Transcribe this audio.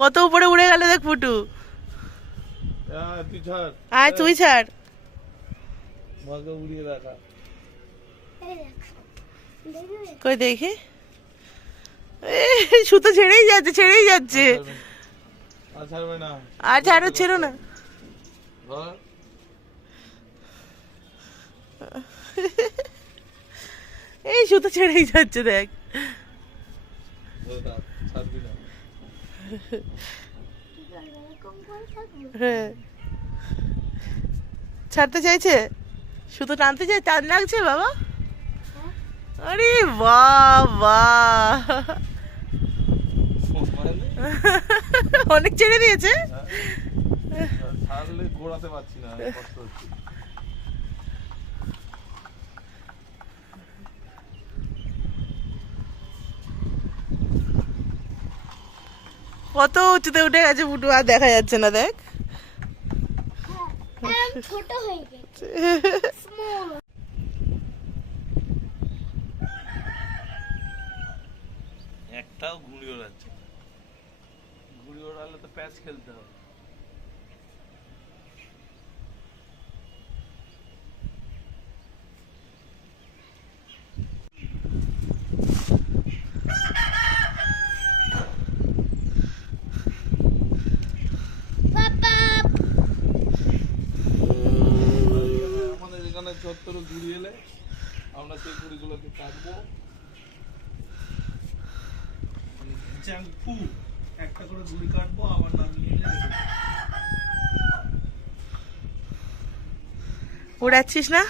কত উপরে উড়ে গেল দেখ ফুটু। হ্যাঁ তুই ছাড়। আয় তুই ছাড়। মাকে উড়িয়ে দেখা। কই দেখি? এ, সুতো ছেড়েই যাচ্ছে ছেড়েই যাচ্ছে। আর ছাড়ো ছেড়ো না। এই সুতো ছেড়েই যাচ্ছে দেখ। হ্যাঁ ছাড়তে চাইছে শুধু টানতে চাই টান লাগছে বাবা আরে মানে? অনেক ছেড়ে দিয়েছে? ছাড়লে পারছি না কষ্ট হচ্ছে কত উঁচুতে উঠে গেছে ফুটু আর দেখা যাচ্ছে না দেখ। ছোট হয়ে গেছে। একটাও ঘুড়ি ওড়াচ্ছে। ঘুড়ি ওড়ালে তো প্যাচ খেলতে হবে বাবা আমাদের চত্বরে ঘুড়ি এলে আমরা সেই ঘুড়িগুলোকে কাটবো। মানে একটা করে ঘুড়ি কাটবো আবার নামিয়ে এনে ওড়াচ্ছিস উড়াচ্ছিস না?